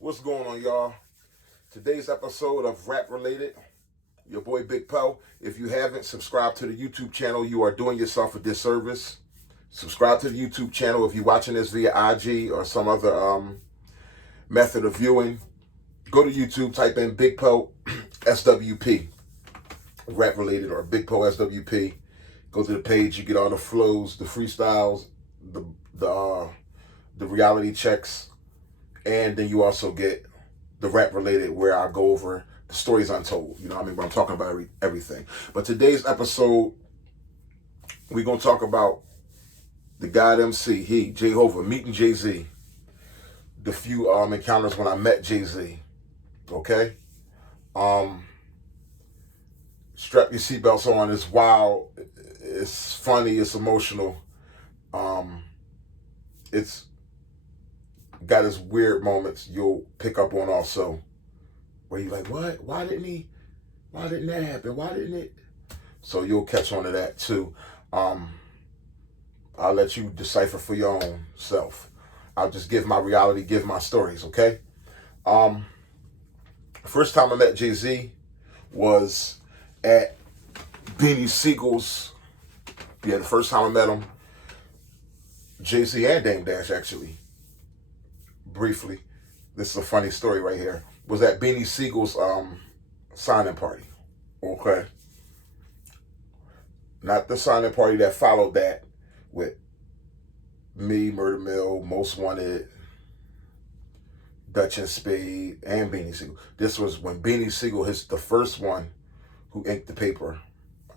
What's going on, y'all? Today's episode of Rap Related. Your boy Big Poe. If you haven't subscribed to the YouTube channel, you are doing yourself a disservice. Subscribe to the YouTube channel if you're watching this via IG or some other method of viewing. Go to YouTube, type in Big Poe SWP, Rap Related, or Big Poe SWP. Go to the page, you get all the flows, the freestyles, the the, the reality checks, and then you also get the Rap Related, where I go over the stories untold. You know what I mean? Where I'm talking about everything. But today's episode, we're gonna talk about the God MC, Jehovah, meeting Jay-Z. The few encounters when I met Jay-Z. Okay? Strap your seatbelts on. It's wild. It's funny. It's emotional. It's got its weird moments you'll pick up on also. Where you're like, what? Why didn't that happen? Why didn't it? So you'll catch on to that too. I'll let you decipher for your own self. I'll just give my reality, give my stories, okay? First time I met Jay-Z was at Beanie Siegel's. Yeah, the first time I met him, Jay-Z and Dame Dash actually, briefly. This is a funny story right here. Was at Beanie Siegel's signing party, okay? Not the signing party that followed that with me, Murder Mill, Most Wanted, Dutch and Spade, and Beanie Siegel. This was when Beanie Siegel is the first one who inked the paper.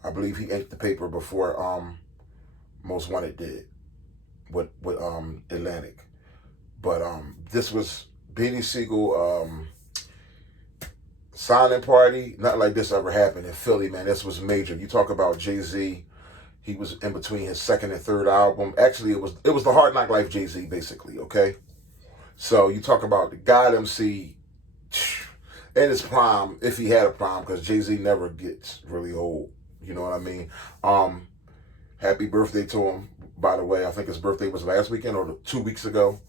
I believe he inked the paper before Most Wanted did with Atlantic. But this was Beanie Siegel signing party. Nothing like this ever happened in Philly, man. This was major. You talk about Jay-Z. He was in between his second and third album. Actually, it was the Hard Knock Life Jay-Z, basically, okay? So you talk about the God MC in his prime, if he had a prime, because Jay-Z never gets really old. You know what I mean? Happy birthday to him, by the way. I think his birthday was last weekend or 2 weeks ago.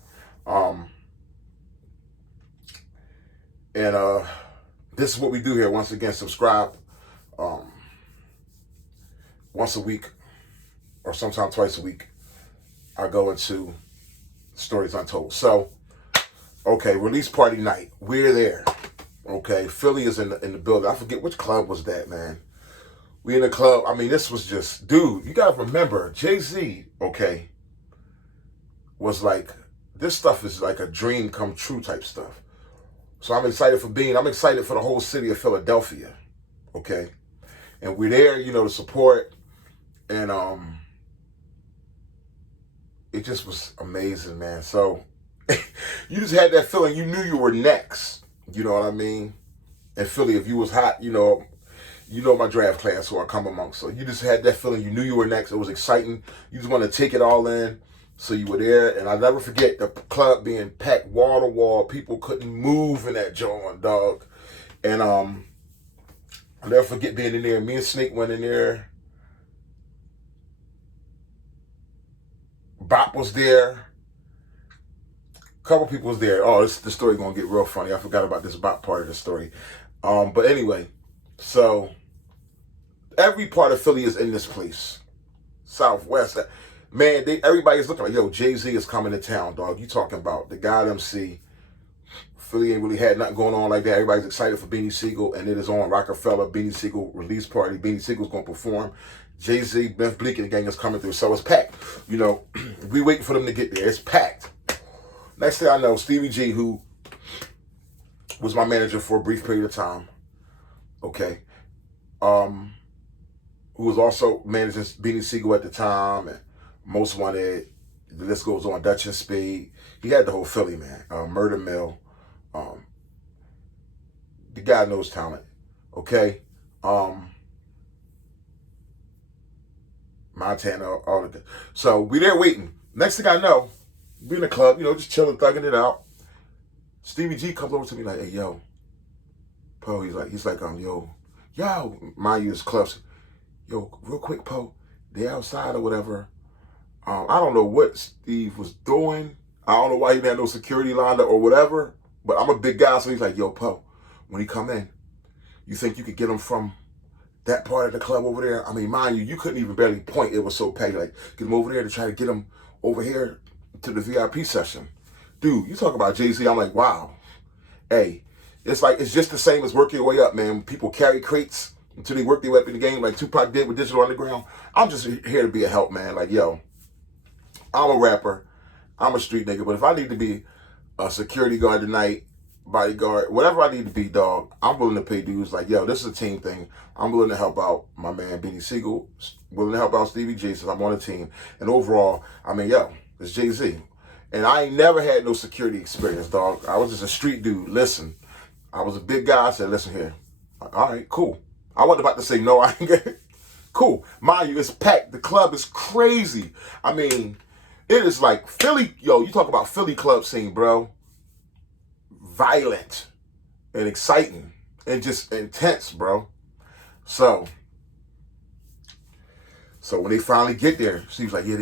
And this is what we do here. Once again, subscribe once a week or sometimes twice a week. I go into Stories Untold. So, okay, release party night. We're there. Okay, Philly is in the building. I forget which club was that, man. We in the club. I mean, this was just, dude, you gotta remember, Jay-Z, okay, was like, this stuff is like a dream come true type stuff. So I'm excited for the whole city of Philadelphia, okay? And we're there, to support, and it just was amazing, man. So you just had that feeling you knew you were next, you know what I mean? In Philly, if you was hot, my draft class who I come amongst. So you just had that feeling you knew you were next. It was exciting. You just want to take it all in. So you were there, and I'll never forget the club being packed wall to wall. People couldn't move in that joint, dog. And I'll never forget being in there. Me and Snake went in there. Bop was there. A couple people was there. Oh, the story gonna get real funny. I forgot about this Bop part of the story. But anyway, so every part of Philly is in this place. Southwest. Man, everybody's looking like, yo, Jay-Z is coming to town, dog. You talking about the God MC. Philly ain't really had nothing going on like that. Everybody's excited for Beanie Siegel, and it is on Rockefeller. Beanie Siegel release party. Beanie Siegel's going to perform. Jay-Z, Beth Bleak, and the gang is coming through. So it's packed. We waiting for them to get there. It's packed. Next thing I know, Stevie G, who was my manager for a brief period of time, okay, who was also managing Beanie Siegel at the time, and Most Wanted, the list goes on, Dutch and Spade. He had the whole Philly, man. Murder Mill. The guy knows talent. Okay? Montana, all of that. So we there waiting. Next thing I know, we in the club, just chilling, thugging it out. Stevie G comes over to me like, hey, yo. Poe, he's like, yo, mind you, this club's, yo, real quick, Poe, they outside or whatever. I don't know what Steve was doing. I don't know why he didn't have no security lined up or whatever. But I'm a big guy, so he's like, yo, Poe, when he come in, you think you could get him from that part of the club over there? I mean, mind you, you couldn't even barely point. It was so packed. Like, get him over there to try to get him over here to the VIP session. Dude, you talk about Jay-Z, I'm like, wow. Hey, it's like, it's just the same as working your way up, man. People carry crates until they work their way up in the game like Tupac did with Digital Underground. I'm just here to be a help, man. Like, yo, I'm a rapper. I'm a street nigga. But if I need to be a security guard tonight, bodyguard, whatever I need to be, dog, I'm willing to pay dues. Like, yo, this is a team thing. I'm willing to help out my man, Beanie Siegel. Willing to help out Stevie J since I'm on a team. And overall, I mean, yo, it's Jay-Z. And I ain't never had no security experience, dog. I was just a street dude. Listen, I was a big guy. I said, listen here. All right, cool. I wasn't about to say no. I ain't get it. Cool. Mind you, it's packed. The club is crazy. I mean, it is like Philly. Yo, you talk about Philly club scene, bro. Violent and exciting and just intense, bro. So when they finally get there, she was like, yeah,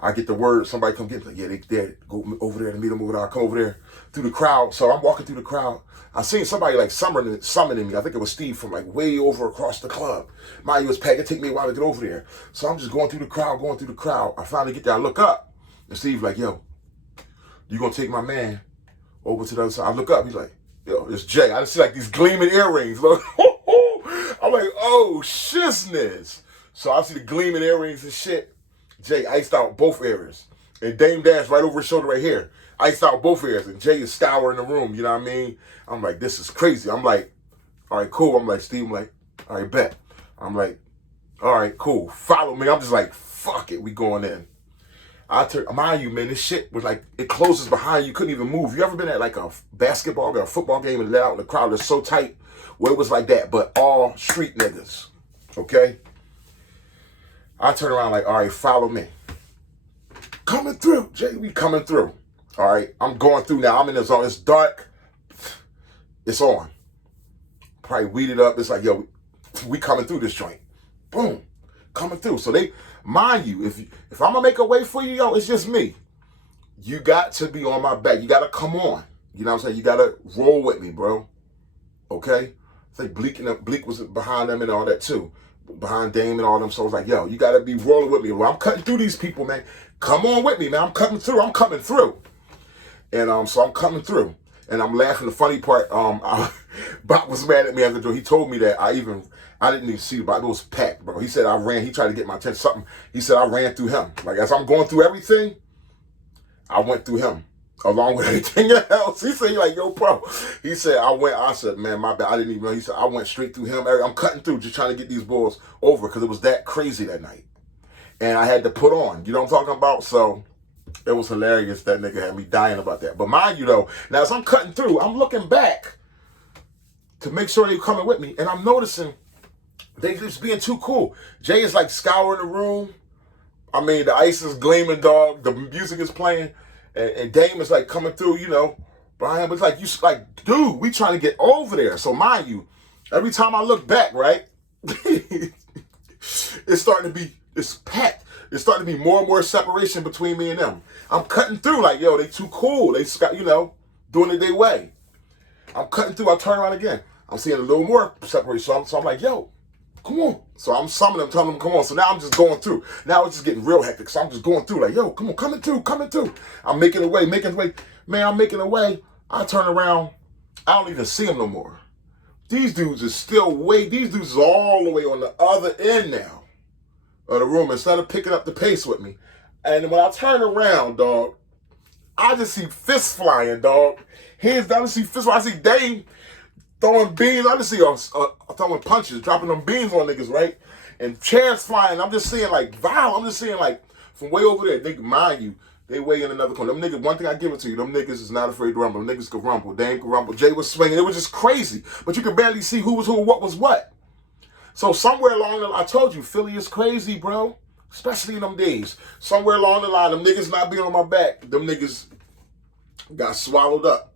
I get the word, somebody come get me. Like, yeah, they there. Go over there to meet them over there. I come over there through the crowd. So I'm walking through the crowd. I seen somebody like summoning me. I think it was Steve from like way over across the club. Mind you, was packed. It take me a while to get over there. So I'm just going through the crowd. I finally get there. I look up. And Steve like, yo, you gonna take my man over to the other side? I look up. He's like, yo, it's Jay. I just see like these gleaming earrings. Look. I'm like, oh, shizness. So I see the gleaming earrings and shit. Jay iced out both areas. And Dame Dash right over his shoulder right here. Iced out both areas. And Jay is scouring the room, you know what I mean? I'm like, this is crazy. I'm like, all right, cool. I'm like, Steve, I'm like, all right, bet. I'm like, all right, cool. Follow me. I'm just like, fuck it. We going in. Mind you, man, this shit was like, it closes behind you. Couldn't even move. You ever been at like a basketball or a football game and let out and the crowd is so tight? Well, it was like that, but all street niggas, okay? I turn around like, all right, follow me. Coming through, Jay, we coming through. All right, I'm going through now. I'm in the zone. It's dark. It's on. Probably weeded up. It's like, yo, we coming through this joint. Boom, coming through. So they, mind you, if I'm gonna make a way for you, yo, it's just me. You got to be on my back. You got to come on. You know what I'm saying? You got to roll with me, bro. Okay? It's like Bleak was behind them and all that too. Behind Dame and all them. So I was like, yo, you got to be rolling with me. Well, I'm cutting through these people, man. Come on with me, man. I'm cutting through. I'm coming through. And so I'm coming through. And I'm laughing. The funny part, Bob was mad at me after the door. He told me that I didn't even see the Bob. It was packed, bro. He said I ran. He tried to get my attention. Something. He said I ran through him. Like as I'm going through everything, I went through him. Along with everything else. He said, like, yo, bro. He said, I said, man, my bad. I didn't even know. He said, I went straight through him. I'm cutting through, just trying to get these balls over because it was that crazy that night. And I had to put on. You know what I'm talking about? So it was hilarious. That nigga had me dying about that. But mind you, though, now as I'm cutting through, I'm looking back to make sure they're coming with me. And I'm noticing they just being too cool. Jay is like scouring the room. I mean, the ice is gleaming, dog. The music is playing. And Dame is like coming through, you know, Brian, but it's like, you like, dude, we trying to get over there. So mind you, every time I look back, right, it's packed. It's starting to be more and more separation between me and them. I'm cutting through like, yo, they too cool. They, you know, doing it their way. I'm cutting through. I turn around again. I'm seeing a little more separation. So I'm like, yo, come on. So I'm summoning them, telling them, come on. So now I'm just going through. Now it's just getting real hectic. So I'm just going through like, yo, come on, coming through. I'm making a way. Man, I'm making a way. I turn around. I don't even see them no more. These dudes is these dudes is all the way on the other end now of the room instead of picking up the pace with me. And when I turn around, dog, I just see fists flying, dog. Hands down, I see fists flying. I see Dame throwing beans. I just see throwing punches, dropping them beans on niggas, right? And chairs flying. I'm just seeing like violence. I'm just seeing like from way over there. Nigga, mind you, they way in another corner. Them niggas, one thing I give it to you, them niggas is not afraid to rumble. Them niggas could rumble. Dame could rumble. Jay was swinging. It was just crazy. But you could barely see who was who, what was what. So somewhere along the line, I told you, Philly is crazy, bro. Especially in them days. Somewhere along the line, them niggas not being on my back, them niggas got swallowed up.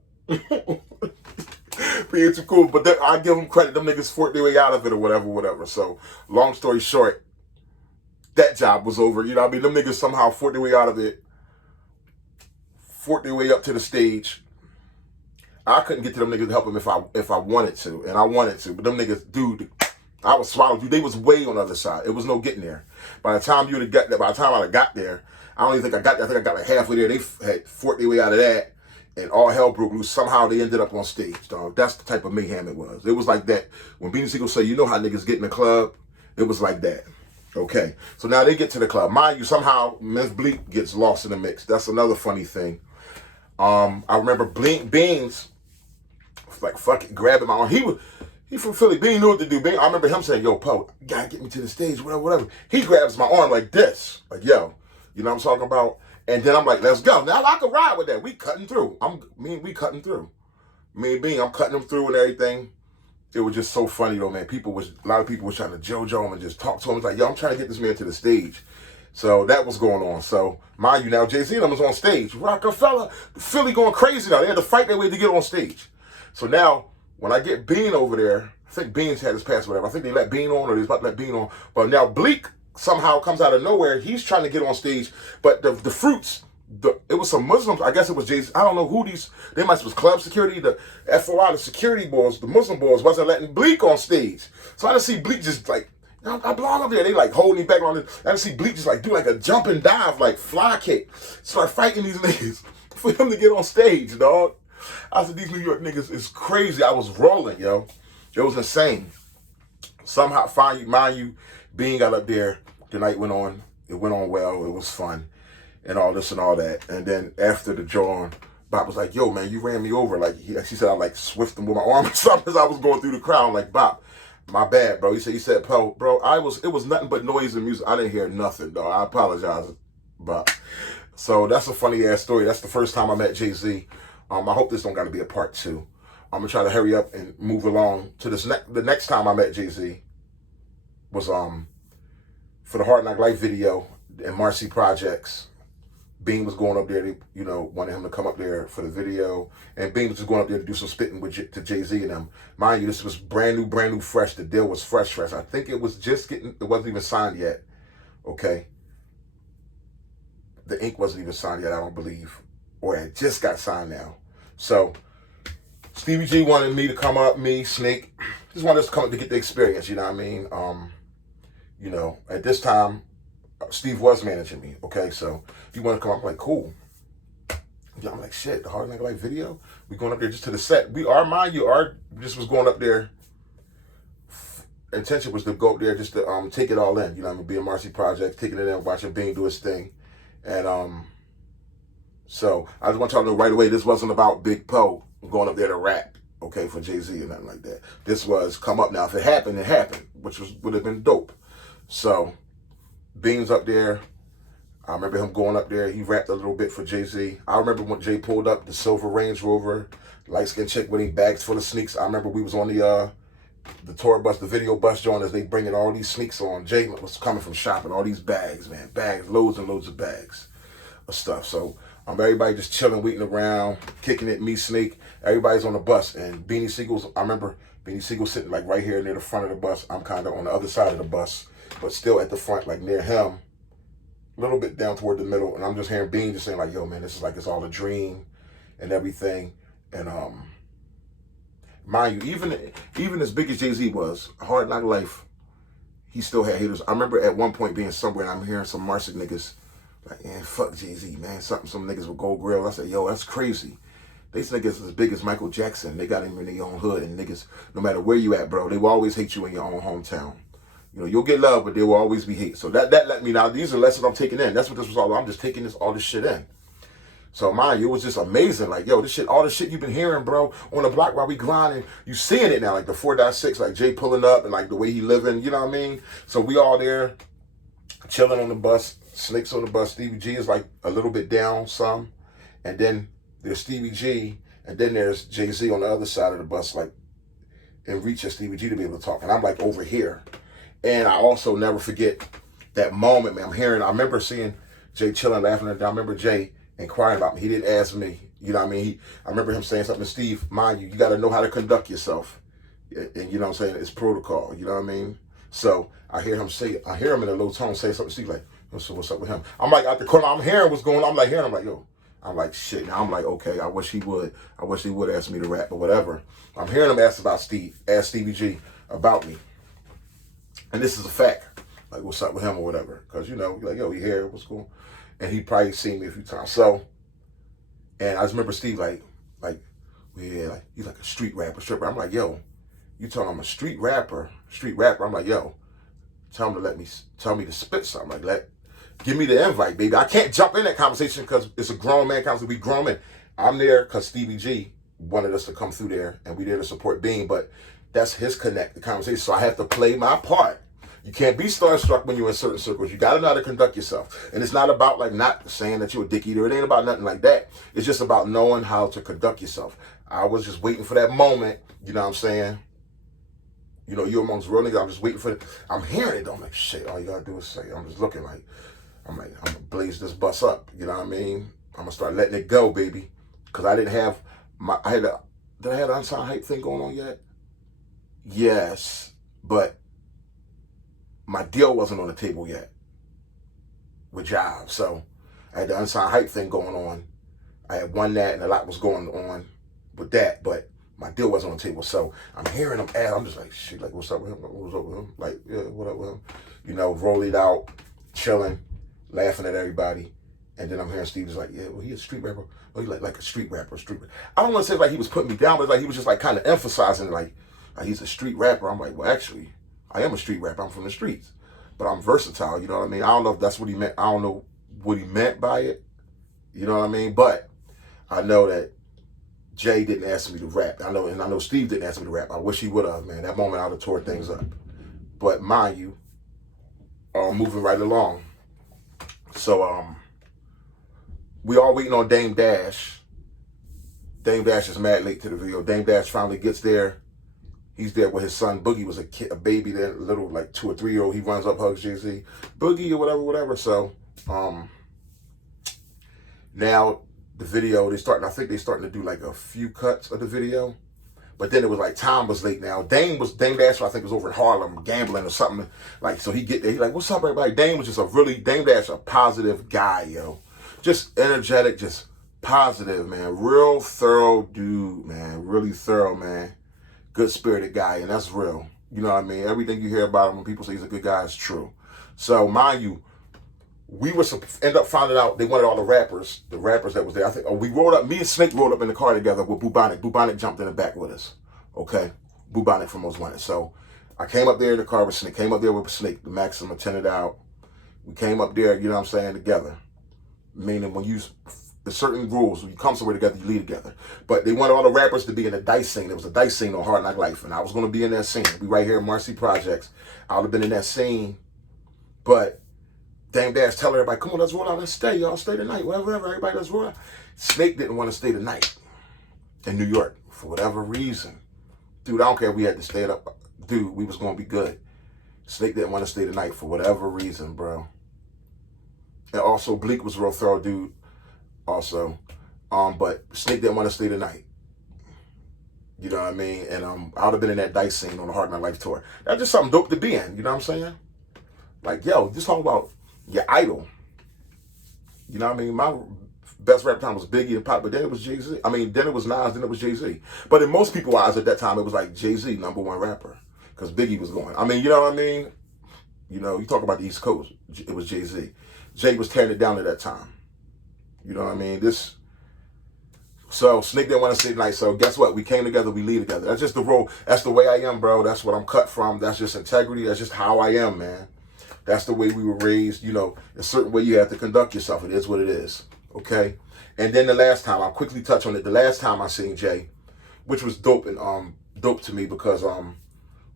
Being too cool, but I give them credit. Them niggas fought their way out of it or whatever. So, long story short, that job was over. You know what I mean? Them niggas somehow fought their way out of it, fought their way up to the stage. I couldn't get to them niggas to help them if I wanted to, and I wanted to, but them niggas, dude, I was swallowed. Dude, they was way on the other side. It was no getting there. By the time I'd have got there, I don't even think I got there. I think I got like halfway there. They had fought their way out of that, and all hell broke loose. Somehow they ended up on stage, dog. That's the type of mayhem it was. It was like that. When Beanie Sigel say, you know how niggas get in the club? It was like that. Okay. So now they get to the club. Mind you, somehow Miss Bleak gets lost in the mix. That's another funny thing. I remember Beans, like fucking grabbing my arm. He from Philly. Bean knew what to do. Bean, I remember him saying, yo, Poe, you gotta get me to the stage, whatever. He grabs my arm like this. Like, yo, you know what I'm talking about? And then I'm like, let's go. Now I can ride with that. We cutting through. We cutting through. Me and Bean, I'm cutting them through and everything. It was just so funny though, man. A lot of people was trying to JoJo him and just talk to him. It's like, yo, I'm trying to get this man to the stage. So that was going on. So mind you, now Jay-Z and them was on stage. Rockefeller, Philly going crazy now. They had to fight their way to get on stage. So now when I get Bean over there, I think Bean's had his pass, whatever. I think they let Bean on, or they was about to let Bean on. But now Bleak somehow comes out of nowhere. He's trying to get on stage, but the fruits. It was some Muslims. I guess it was Jay-Z. I don't know who these. They might was club security. The FOI, the security boys, the Muslim boys wasn't letting Bleak on stage. So I didn't see Bleak just like. I belong up there. They like holding me back on it. I didn't see Bleak just like do like a jump and dive, like fly kick. Start fighting these niggas for him to get on stage, dog. I said, these New York niggas is crazy. I was rolling, yo. It was insane. Somehow, mind you, Bean got up there. The night went on. It went on well. It was fun. And all this and all that. And then after the drawing, Bob was like, yo, man, you ran me over. Like, she said I like swift him with my arm or something as I was going through the crowd. I'm like, Bob, my bad, bro. He said, Poe, bro, it was nothing but noise and music. I didn't hear nothing, dog. I apologize, Bob. So that's a funny ass story. That's the first time I met Jay-Z. I hope this don't got to be a part 2. I'm gonna try to hurry up and move along to this. The next time I met Jay-Z was for the Hard Knock Life video and Marcy Projects. Bean was going up there to, wanted him to come up there for the video. And Bean was just going up there to do some spitting to Jay-Z and them. Mind you, this was brand new, fresh. The deal was fresh. I think it was just it wasn't even signed yet. Okay. The ink wasn't even signed yet, I don't believe. Or it just got signed now. So, Stevie G wanted me to come up, me, Snake. Just wanted us to come up to get the experience, you know what I mean? At this time, Steve was managing me, okay? So he wanted to come up, I'm like, cool. Yeah, I'm like, shit, the Hard Knock Life video? We going up there just to the set. Just was going up there. Intention was to go up there just to take it all in. You know what I mean? Be a Marcy Project, taking it in, watching Bean do his thing. And so I just want y'all to know right away, this wasn't about Big Poe going up there to rap, okay, for Jay-Z or nothing like that. This was come up now. If it happened, it happened, which would have been dope. So Bean's up there. I remember him going up there. He rapped a little bit for Jay-Z. I remember when Jay pulled up the silver Range Rover, light-skinned chick with bags full of sneaks. I remember we was on the tour bus, the video bus joint, as they bringing all these sneaks on. Jay was coming from shopping, all these bags, man. Bags, loads and loads of bags of stuff. So everybody just chilling, waiting around, kicking it, me, Snake. Everybody's on the bus. And I remember Beanie Sigel sitting like right here near the front of the bus. I'm kind of on the other side of the bus, but still at the front, like near him, a little bit down toward the middle. And I'm just hearing Bean just saying like, yo, man, this is like, it's all a dream and everything. And mind you, even as big as Jay-Z was, Hard Knock Life, he still had haters. I remember at one point being somewhere and I'm hearing some Marcy niggas like, man, fuck Jay-Z, man. Some niggas with gold grill. I said, yo, that's crazy. These niggas as big as Michael Jackson. They got him in their own hood. And niggas, no matter where you at, bro, they will always hate you in your own hometown. You'll get love, but there will always be hate. So that let me know. These are lessons I'm taking in. That's what this was all about. I'm just taking all this shit in. So mind you, it was just amazing. Like, yo, all the shit you've been hearing, bro, on the block while we grinding, you seeing it now. Like the 4.6, like Jay pulling up and like the way he living, you know what I mean? So we all there, chilling on the bus, Snake's on the bus. Stevie G is like a little bit down some. And then there's Stevie G, and then there's Jay-Z on the other side of the bus, like in reach of Stevie G to be able to talk. And I'm like over here. And I also never forget that moment, man. I remember seeing Jay chilling, laughing at that. I remember Jay inquiring about me. He didn't ask me. You know what I mean? I remember him saying something to Steve, mind you got to know how to conduct yourself. And you know what I'm saying? It's protocol. You know what I mean? So I hear him in a low tone say something to Steve like, so what's up with him? I'm like out the corner, I'm hearing what's going on. I'm like, yo, I'm like, shit. Now I'm like, okay, I wish he would. I wish he would ask me to rap or whatever. I'm hearing him ask Stevie G about me. And this is a fact. Like, what's up with him or whatever. Because, you know, like, yo, he here, what's going on? And he probably seen me a few times. So, and I just remember Steve like, yeah, like, he's like a street rapper, stripper. I'm like, yo, you telling I'm a street rapper. I'm like, yo, tell me to spit something. Like, give me the invite, baby. I can't jump in that conversation because it's a grown man conversation. We grown men. I'm there because Stevie G wanted us to come through there, and we there to support Bean, but that's his connect, the conversation. So I have to play my part. You can't be starstruck when you're in certain circles. You got to know how to conduct yourself. And it's not about like not saying that you're a dick eater. It ain't about nothing like that. It's just about knowing how to conduct yourself. I was just waiting for that moment, you know what I'm saying? You know, you're amongst real niggas. I'm just waiting for it. I'm hearing it though. I'm like, shit, all you got to do is say it. I'm just looking like, I'm going to blaze this bus up. You know what I mean? I'm going to start letting it go, baby. Because I didn't have did I have an unsigned hype thing going on yet? Yes, but my deal wasn't on the table yet with Jive. So I had the unsigned hype thing going on. I had won that and a lot was going on with that, but my deal wasn't on the table. So I'm hearing him ask, I'm just like, shit, like, what's up with him? What's up with him? Like, yeah, what up with him? You know, roll it out, chilling, laughing at everybody. And then I'm hearing Steve just like, yeah, well, he a street rapper. Oh, he like a street rapper. I don't want to say like he was putting me down, but like he was just like kind of emphasizing like he's a street rapper. I'm like, well, actually, I am a street rapper. I'm from the streets, but I'm versatile. You know what I mean? I don't know if that's what he meant. I don't know what he meant by it. You know what I mean? But I know that Jay didn't ask me to rap. I know Steve didn't ask me to rap. I wish he would have, man. That moment I would have tore things up. But mind you, moving right along. So we all waiting on Dame Dash. Dame Dash is mad late to the video. Dame Dash finally gets there. He's there with his son. Boogie was a baby there, little like 2 or 3 year old. He runs up, hugs Jay-Z. Boogie or whatever. So now the video, I think they're starting to do like a few cuts of the video. But then it was like time was late now. Dame Dash, I think, was over in Harlem gambling or something. Like, so he get there, he's like, what's up, everybody? Dame Dash, a positive guy, yo. Just energetic, just positive, man. Real thorough dude, man. Really thorough, man. Good spirited guy, and that's real. You know what I mean? Everything you hear about him when people say he's a good guy is true. So, mind you, we were end up finding out they wanted all the rappers that was there. I think me and Snake rolled up in the car together with Bubonic. Bubonic jumped in the back with us. Okay? Bubonic from Most Wanted. So I came up there in the car with Snake, the Maxima tinted out. We came up there, you know what I'm saying, together. Meaning when you, there's certain rules, when you come somewhere together, you leave together. But they wanted all the rappers to be in the dice scene. There was a dice scene on Hard Knock Life, and I was going to be in that scene. We right here at Marcy Projects. I would have been in that scene, but Dame Dash tell everybody, come on, let's roll out, let's stay, y'all, stay tonight, whatever, everybody, let's roll out. Snake didn't want to stay the night in New York for whatever reason. Dude, I don't care if we had to stay up. Dude, we was going to be good. Snake didn't want to stay the night for whatever reason, bro. And also, Bleak was a real thorough dude also. But Snake didn't want to stay the night. You know what I mean? And I would have been in that dice scene on the Hard Knock Life tour. That's just something dope to be in, you know what I'm saying? Like, yo, just talk about your idol. You know what I mean? My best rap time was Biggie and Pop, but then it was Jay-Z. I mean, then it was Nas, then it was Jay-Z. But in most people's eyes at that time, it was like Jay-Z, #1 rapper. Because Biggie was going. I mean, you know what I mean? You know, you talk about the East Coast, it was Jay-Z. Jay was tearing it down at that time. You know what I mean? So Snake didn't want to stay tonight. So guess what? We came together, we leave together. That's just the role. That's the way I am, bro. That's what I'm cut from. That's just integrity. That's just how I am, man. That's the way we were raised. You know, a certain way you have to conduct yourself. It is what it is. Okay? And then the last time, I'll quickly touch on it. The last time I seen Jay, which was dope and dope to me because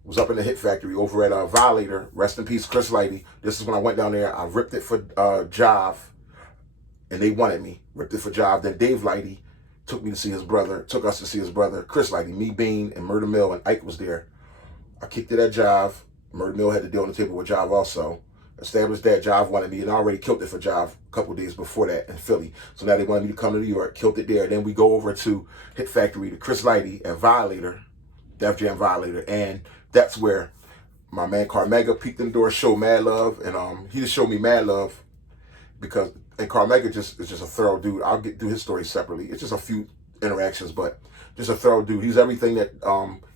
was up in the Hit Factory over at Violator. Rest in peace, Chris Lighty. This is when I went down there. I ripped it for Jive, and they wanted me. Ripped it for Jive. Then Dave Lighty took us to see his brother, Chris Lighty. Me, Bean, and Murder Mill, and Ike was there. I kicked it at Jive. Murder Mill had to deal on the table with Jive also. Established that Jive wanted me, and I already killed it for Jive a couple days before that in Philly. So now they wanted me to come to New York, killed it there. Then we go over to Hit Factory to Chris Lighty at Violator, Def Jam Violator, and that's where my man Carmega peeked in the door, showed mad love, and he just showed me mad love because And Carmega is just a thorough dude. I'll do his story separately. It's just a few interactions, but just a thorough dude. He's everything that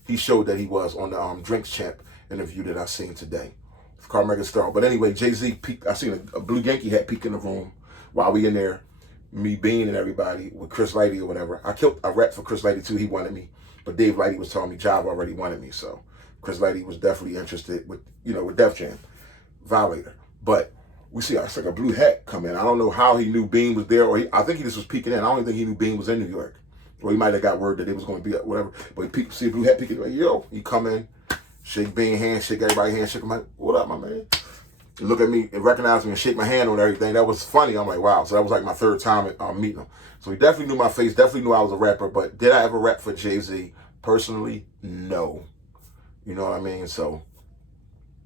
he showed that he was on the Drinks Champ interview that I seen today. Carmega's thorough. But anyway, Jay-Z peeked. I seen a blue Yankee hat peek in the room while we in there. Me, Bean, and everybody with Chris Lighty or whatever. I rapped for Chris Lighty too. He wanted me. But Dave Lighty was telling me Jive already wanted me. So Chris Lighty was definitely interested with, with Def Jam, Violator. But we see I like a blue hat come in. I don't know how he knew Bean was there, or I think he just was peeking in. I don't even think he knew Bean was in New York. Or he might have got word that it was going to be whatever. But he see a blue hat peeking, like, yo, he come in, shake Bean hand, shake everybody's hand, shake him like, what up, my man? Look at me and recognize me and shake my hand on everything. That was funny. I'm like, wow. So that was like my third time meeting him. So he definitely knew my face, definitely knew I was a rapper. But did I ever rap for Jay-Z? Personally, no. You know what I mean? So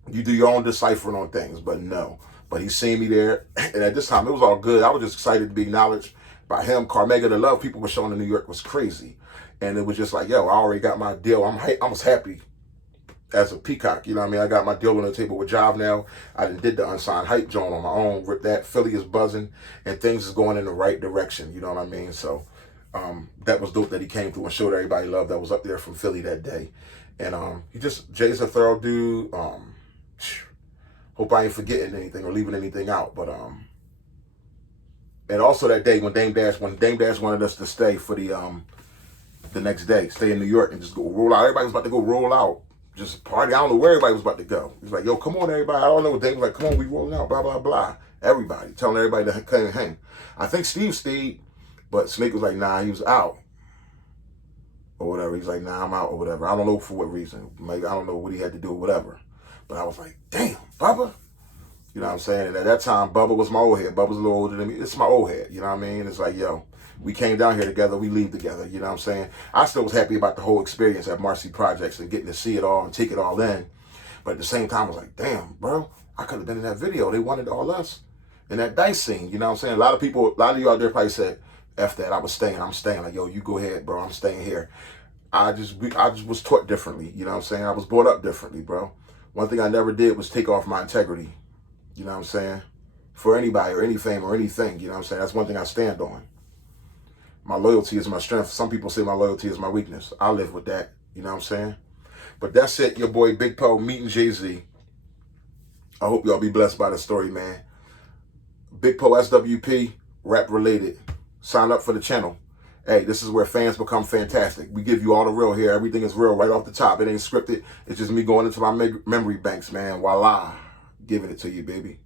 you do your own deciphering on things, but no. But he seen me there. And at this time, it was all good. I was just excited to be acknowledged by him. Carmega, the love people were showing in New York was crazy. And it was just like, yo, I already got my deal. I was happy as a peacock, you know what I mean? I got my deal on the table with Jive now. I did the unsigned hype joint on my own, ripped that. Philly is buzzing, and things is going in the right direction, you know what I mean? So that was dope that he came through and showed everybody love that was up there from Philly that day. And Jay's a thorough dude. Hope I ain't forgetting anything or leaving anything out. But and also that day when Dame Dash wanted us to stay for the next day, stay in New York and just go roll out. Everybody was about to go roll out. Just party. I don't know where everybody was about to go. He's like, yo, come on, everybody. I don't know what they was like. Come on, we rolling out, blah, blah, blah. Everybody. Telling everybody to come and hang. I think Steve stayed, but Snake was like, nah, he was out. Or whatever. He's like, nah, I'm out or whatever. I don't know for what reason. Maybe I don't know what he had to do or whatever. But I was like, damn, Bubba. You know what I'm saying? And at that time, Bubba was my old head. Bubba's a little older than me. It's my old head. You know what I mean? It's like, yo, we came down here together. We leave together. You know what I'm saying? I still was happy about the whole experience at Marcy Projects and getting to see it all and take it all in. But at the same time, I was like, damn, bro, I could have been in that video. They wanted all us in that dice scene. You know what I'm saying? A lot of you out there probably said, F that. I'm staying. Like, yo, you go ahead, bro. I'm staying here. I just was taught differently. You know what I'm saying? I was brought up differently, bro. One thing I never did was take off my integrity. You know what I'm saying? For anybody or any fame or anything. You know what I'm saying? That's one thing I stand on. My loyalty is my strength. Some people say my loyalty is my weakness. I live with that. You know what I'm saying? But that's it. Your boy Big Poe meeting Jay-Z. I hope y'all be blessed by the story, man. Big Poe SWP, rap related. Sign up for the channel. Hey, this is where fans become fantastic. We give you all the real here. Everything is real right off the top. It ain't scripted. It's just me going into my memory banks, man. Voila. Giving it to you, baby.